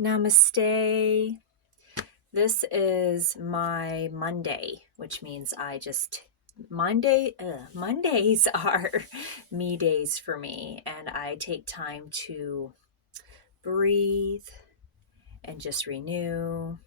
Namaste. This is my Monday, which means Mondays are me days for me, and I take time to breathe and just renew.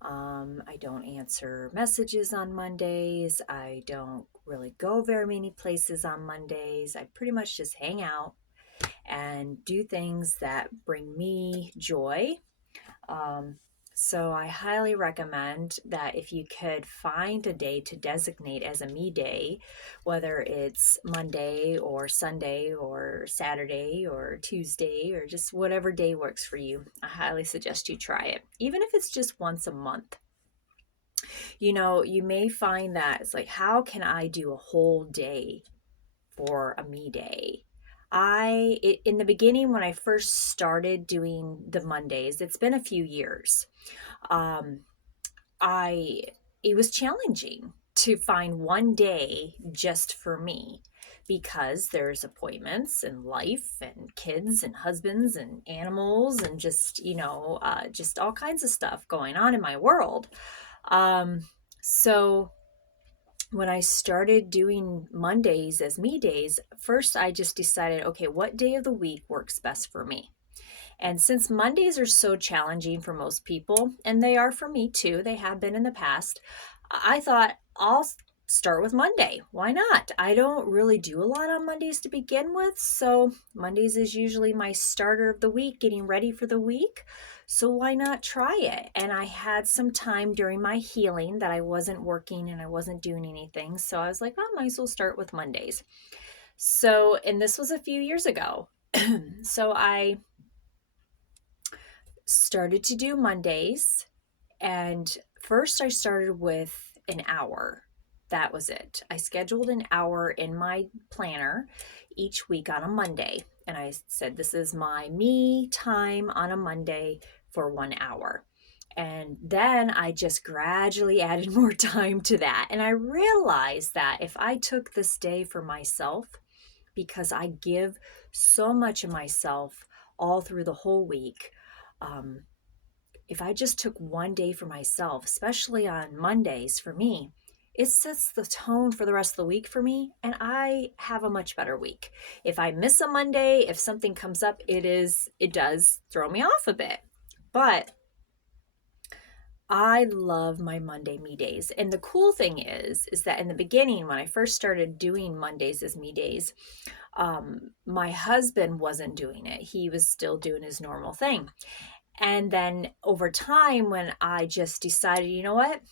I don't answer messages on Mondays. I don't really go very many places on Mondays. I pretty much just hang out and do things that bring me joy. Um, so I highly recommend that if you could find a day to designate as a me day, whether it's Monday or Sunday or Saturday or Tuesday or just whatever day works for you, I highly suggest you try it, even if it's just once a month. You may find that it's like, how can I do a whole day for a me day? In the beginning, when I first started doing the Mondays, it's been a few years. Um, I it was challenging to find one day just for me because there's appointments and life and kids and husbands and animals and just all kinds of stuff going on in my world. Um, so when I started doing Mondays as me days, first I just decided, okay, what day of the week works best for me? And since Mondays are so challenging for most people, and they are for me too, they have been in the past, I thought I'll start with Monday. Why not? I don't really do a lot on Mondays to begin with. So Mondays is usually my starter of the week, getting ready for the week. So why not try it? And I had some time during my healing that I wasn't working and I wasn't doing anything. So I was like, well, I might as well start with Mondays. And this was a few years ago. So I started to do Mondays. And first, I started with an hour. That was it. I scheduled an hour in my planner each week on a Monday. And I said, this is my me time on a Monday for 1 hour. And then I just gradually added more time to that. And I realized that if I took this day for myself, because I give so much of myself all through the whole week, um, if I just took one day for myself, especially on Mondays for me, it sets the tone for the rest of the week for me, and I have a much better week. If I miss a Monday, if something comes up, it does throw me off a bit. But I love my Monday me days. And the cool thing is that in the beginning, when I first started doing Mondays as me days, my husband wasn't doing it. He was still doing his normal thing. And then over time, when I just decided, you know what,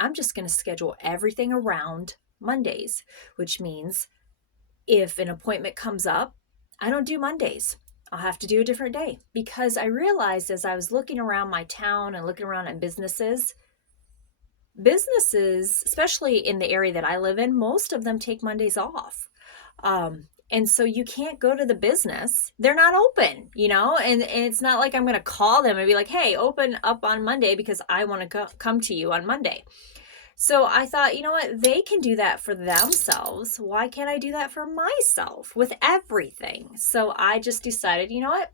I'm just going to schedule everything around Mondays, which means if an appointment comes up, I don't do Mondays. I'll have to do a different day because I realized as I was looking around my town and looking around at businesses, especially in the area that I live in, most of them take Mondays off. And so you can't go to the business. They're not open, and it's not like I'm going to call them and be like, hey, open up on Monday because I want to come to you on Monday. So I thought, you know what? They can do that for themselves. Why can't I do that for myself with everything? So I just decided, you know what?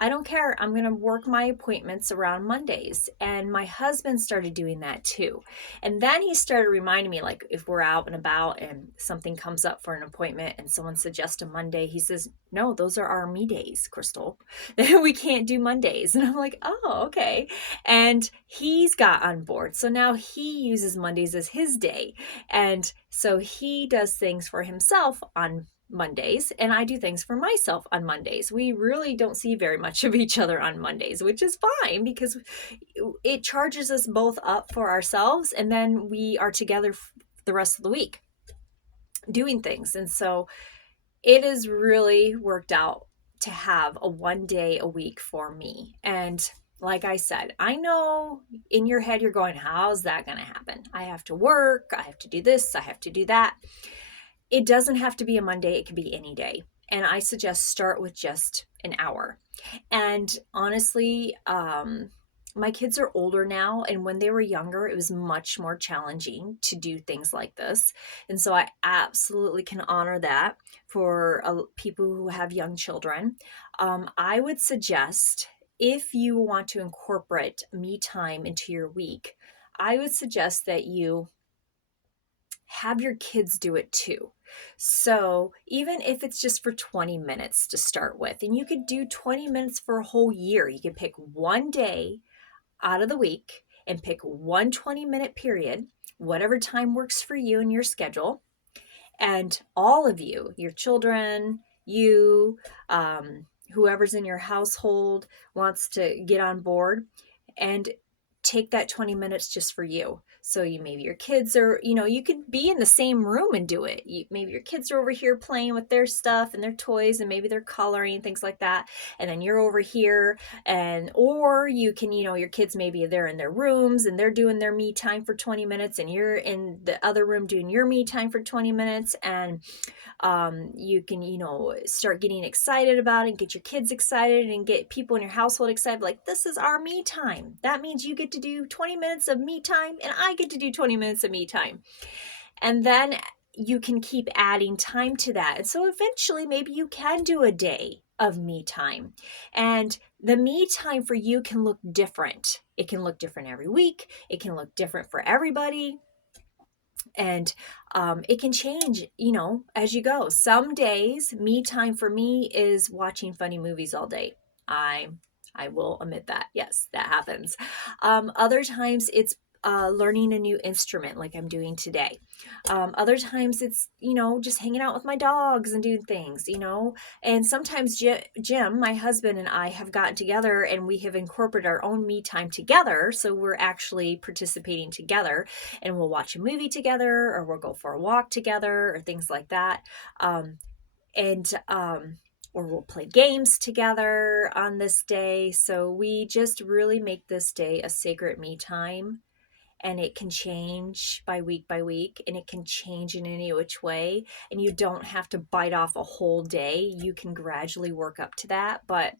I don't care. I'm going to work my appointments around Mondays. And my husband started doing that too. And then he started reminding me, like, if we're out and about and something comes up for an appointment and someone suggests a Monday, he says, no, those are our me days, Crystal. We can't do Mondays. And I'm like, oh, okay. And he's got on board. So now he uses Mondays as his day. And so he does things for himself on Mondays, and I do things for myself on Mondays. We really don't see very much of each other on Mondays, which is fine because it charges us both up for ourselves, and then we are together the rest of the week doing things. And so it has really worked out to have a 1 day a week for me. And like I said, I know in your head you're going, how's that going to happen? I have to work, I have to do this, I have to do that. It doesn't have to be a Monday, it can be any day. And I suggest start with just an hour. And honestly, my kids are older now, and when they were younger, it was much more challenging to do things like this. And so I absolutely can honor that for people who have young children. I would suggest if you want to incorporate me time into your week, I would suggest that you have your kids do it too. So even if it's just for 20 minutes to start with, and you could do 20 minutes for a whole year, you could pick one day out of the week and pick one 20-minute period, whatever time works for you and your schedule. And all of you, your children, you, whoever's in your household wants to get on board and take that 20 minutes just for you. So you maybe your kids are, you could be in the same room and do it. Maybe your kids are over here playing with their stuff and their toys and maybe they're coloring and things like that. And then you're over here or you can, your kids, maybe they're in their rooms and they're doing their me time for 20 minutes and you're in the other room doing your me time for 20 minutes. And you can, start getting excited about it and get your kids excited and get people in your household excited. Like, this is our me time. That means you get to do 20 minutes of me time and I get to do 20 minutes of me time. And then you can keep adding time to that. And so eventually maybe you can do a day of me time. And the me time for you can look different. It can look different every week. It can look different for everybody. And it can change, as you go. Some days, me time for me is watching funny movies all day. I will admit that. Yes, that happens. Other times it's learning a new instrument like I'm doing today. Other times it's, just hanging out with my dogs and doing things, and sometimes Jim, my husband, and I have gotten together and we have incorporated our own me time together. So we're actually participating together and we'll watch a movie together or we'll go for a walk together or things like that. Or we'll play games together on this day. So we just really make this day a sacred me time. And it can change by week, and it can change in any which way. And you don't have to bite off a whole day. You can gradually work up to that. But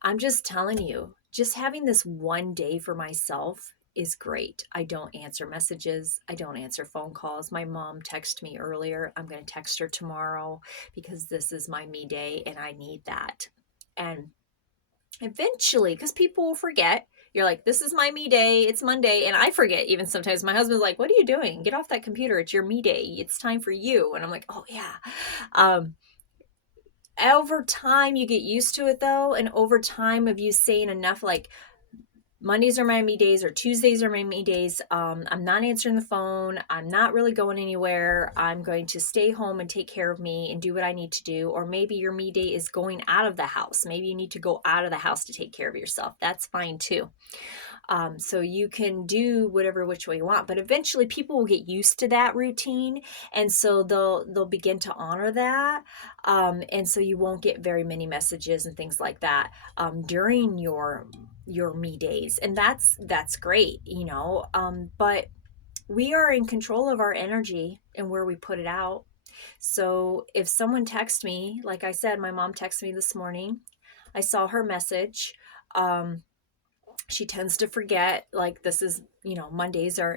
I'm just telling you, just having this one day for myself is great. I don't answer messages. I don't answer phone calls. My mom texted me earlier. I'm going to text her tomorrow because this is my me day and I need that. And eventually, because people will forget, you're like, this is my me day. It's Monday. And I forget even sometimes. My husband's like, what are you doing? Get off that computer. It's your me day. It's time for you. And I'm like, oh, yeah. Over time, you get used to it, though. And over time of you saying enough, like, Mondays are my me days or Tuesdays are my me days. I'm not answering the phone. I'm not really going anywhere. I'm going to stay home and take care of me and do what I need to do. Or maybe your me day is going out of the house. Maybe you need to go out of the house to take care of yourself. That's fine too. So you can do whatever which way you want, but eventually people will get used to that routine, and so they'll begin to honor that. And so you won't get very many messages and things like that during your me days, and that's great, but we are in control of our energy and where we put it out. So if someone texts me, like I said, my mom texted me this morning, I saw her message. She tends to forget, like, this is, Mondays are,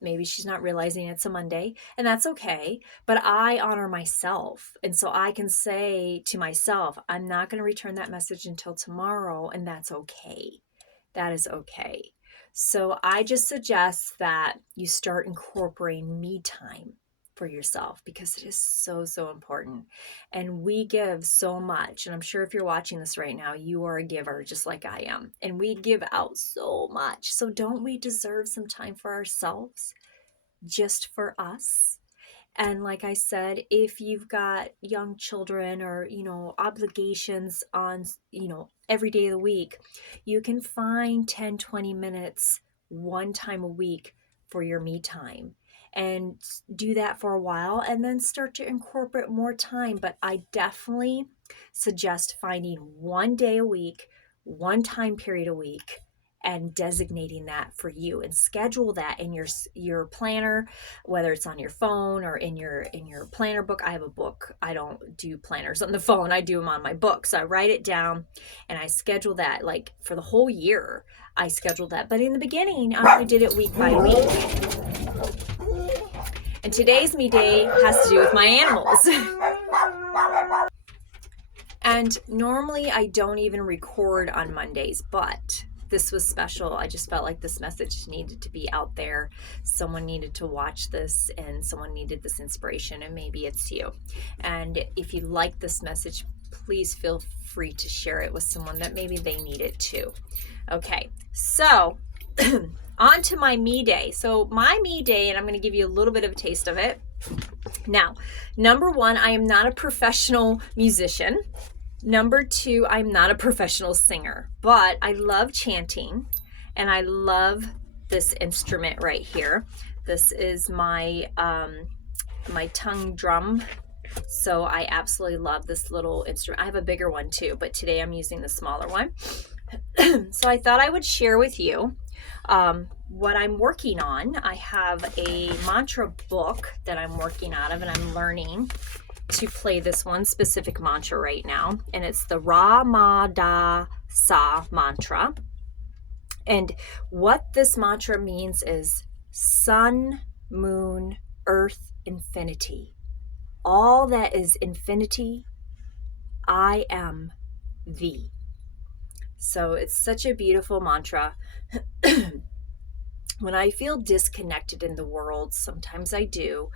maybe she's not realizing it's a Monday, and that's okay. But I honor myself. And so I can say to myself, I'm not going to return that message until tomorrow. And that's okay. That is okay. So I just suggest that you start incorporating me time for yourself, because it is so, so important. And we give so much. And I'm sure if you're watching this right now, you are a giver just like I am. And we give out so much. So don't we deserve some time for ourselves, just for us? And like I said, if you've got young children or, obligations on, every day of the week, you can find 10, 20 minutes one time a week for your me time. And do that for a while and then start to incorporate more time. But I definitely suggest finding one day a week, one time period a week, and designating that for you, and schedule that in your planner, whether it's on your phone or in your planner book. I have a book. I don't do planners on the phone. I do them on my book. So I write it down and I schedule that, like, for the whole year. I scheduled that. But in the beginning, I only did it week by week. And today's me day has to do with my animals. And normally I don't even record on Mondays, but this was special. I just felt like this message needed to be out there. Someone needed to watch this and someone needed this inspiration, and maybe it's you. And if you like this message, please feel free to share it with someone that maybe they need it too. Okay, so on to my me day. So my me day, and I'm going to give you a little bit of a taste of it. Now, number one, I am not a professional musician. Number two, I'm not a professional singer, but I love chanting and I love this instrument right here. This is my my tongue drum. So I absolutely love this little instrument. I have a bigger one too, but today I'm using the smaller one. So I thought I would share with you what I'm working on. I have a mantra book that I'm working out of, and I'm learning to play this one specific mantra right now, and it's the Ra Ma Da Sa mantra. And what this mantra means is sun, moon, earth, infinity. All that is infinity, I am thee. So it's such a beautiful mantra. When I feel disconnected in the world, sometimes I do,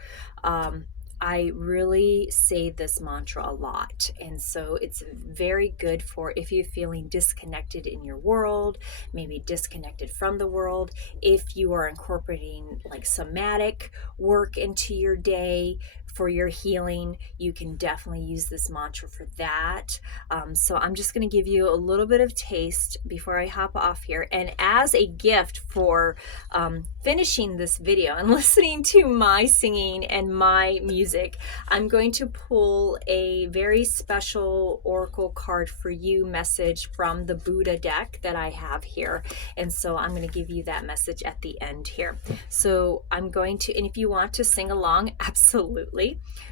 I really say this mantra a lot. And so it's very good for if you're feeling disconnected in your world, maybe disconnected from the world, if you are incorporating like somatic work into your day for your healing, you can definitely use this mantra for that. So I'm just going to give you a little bit of taste before I hop off here. And as a gift for finishing this video and listening to my singing and my music, I'm going to pull a very special oracle card for you message from the Buddha deck that I have here. And so I'm going to give you that message at the end here. So I'm going to, and if you want to sing along, absolutely.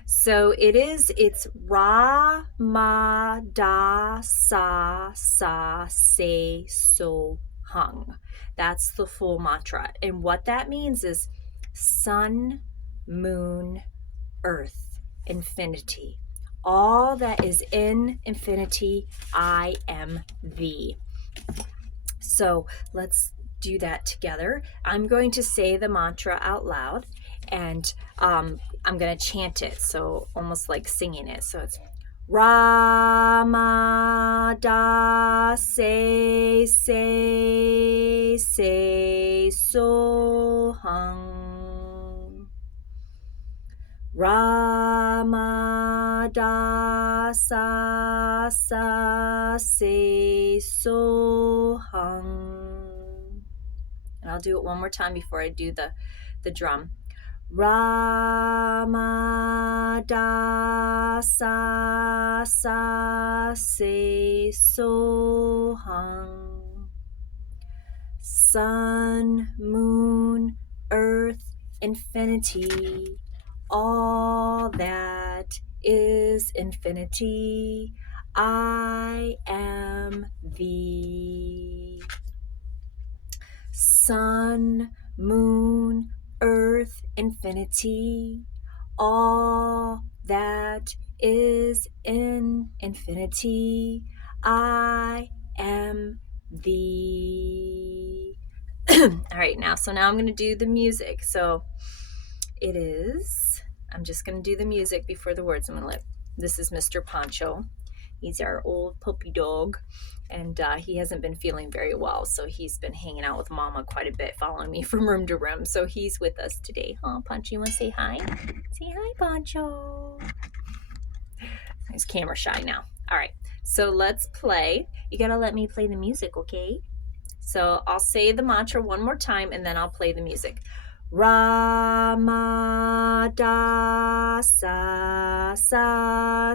So it's Ra Ma Da Sa Sa Se So Hung. That's the full mantra. And what that means is sun, moon, earth, infinity. All that is in infinity, I am thee. So let's do that together. I'm going to say the mantra out loud, and I'm going to chant it, so almost like singing it. So it's Rama Da Se So Hung. Rama Da Sa Se So Hung. And I'll do it one more time before I do the drum. Rama Da Sa Se So Hung. Sun, moon, earth, infinity. All that is infinity, I am thee. Sun, moon, earth, infinity. All that is in infinity, I am thee. All right, now I'm going to do the music. So it is, I'm just going to do the music before the words. This is Mr. Poncho. He's our old puppy dog, and he hasn't been feeling very well, so he's been hanging out with Mama quite a bit, following me from room to room. So he's with us today. Oh, Poncho, you want to say hi? Say hi, Poncho. He's camera shy now. All right, so let's play. You gotta let me play the music, okay? So I'll say the mantra one more time, and then I'll play the music. Rama Da Sa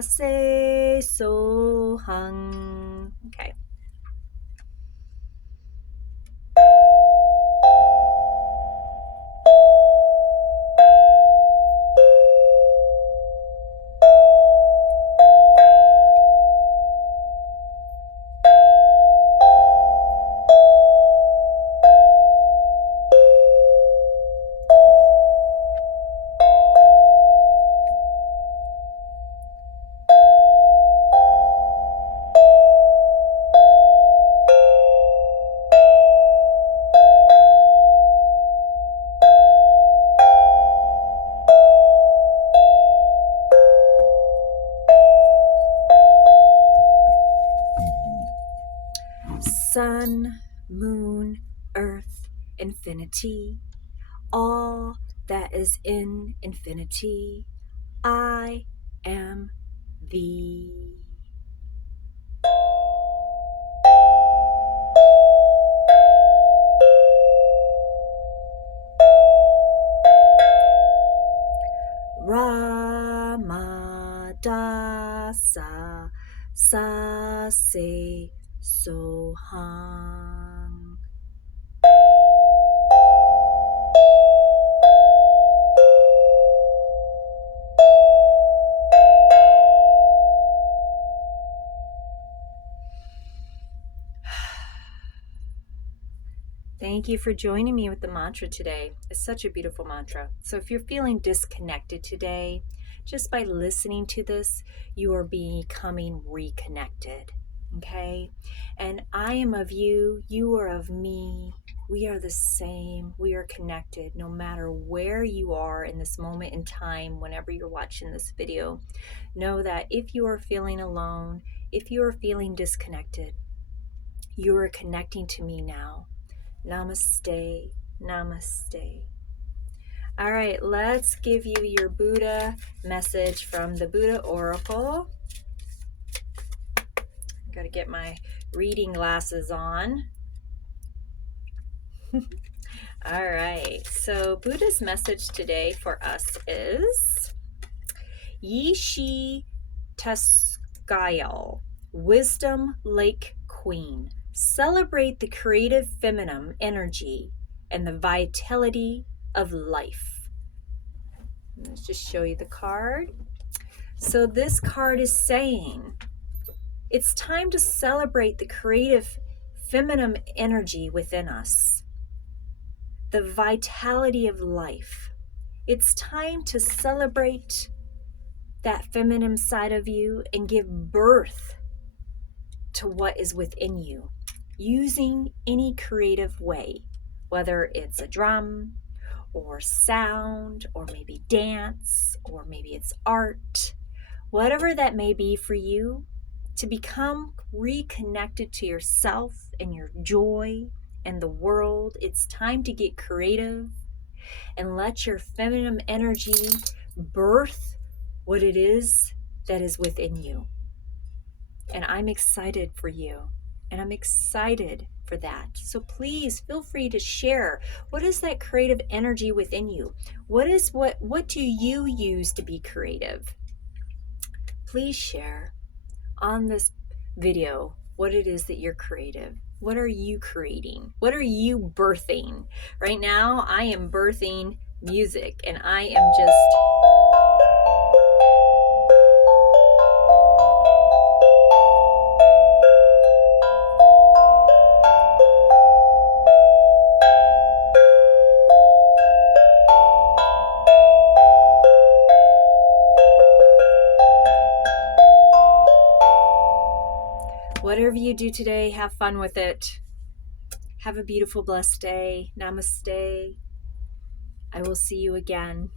Se So Hung. Okay. sun, moon, earth, infinity, all that is in infinity, I am thee. Ramadasa Sase Sohang. Thank you for joining me with the mantra today. It's such a beautiful mantra. So if you're feeling disconnected today, just by listening to this, you are becoming reconnected. Okay? And I am of you, you are of me. We are the same. We are connected no matter where you are in this moment in time, whenever you're watching this video. Know that if you are feeling alone, if you are feeling disconnected, you are connecting to me now. Namaste, namaste. All right, let's give you your Buddha message from the Buddha Oracle. Got to get my reading glasses on. All right, so Buddha's message today for us is Yishi Teskayal, Wisdom Lake Queen. Celebrate the creative feminine energy and the vitality of life. Let's just show you the card. So this card is saying it's time to celebrate the creative feminine energy within us, the vitality of life. It's time to celebrate that feminine side of you and give birth to what is within you using any creative way, whether it's a drum or sound or maybe dance or maybe it's art, whatever that may be for you, to become reconnected to yourself and your joy and the world. It's time to get creative and let your feminine energy birth what it is that is within you. And I'm excited for you. And I'm excited for that. So please feel free to share. What is that creative energy within you? What do you use to be creative? Please share on this video what it is that you're creative. What are you creating? What are you birthing? Right now, I am birthing music, and I am just whatever you do today, have fun with it. Have a beautiful, blessed day. Namaste. I will see you again.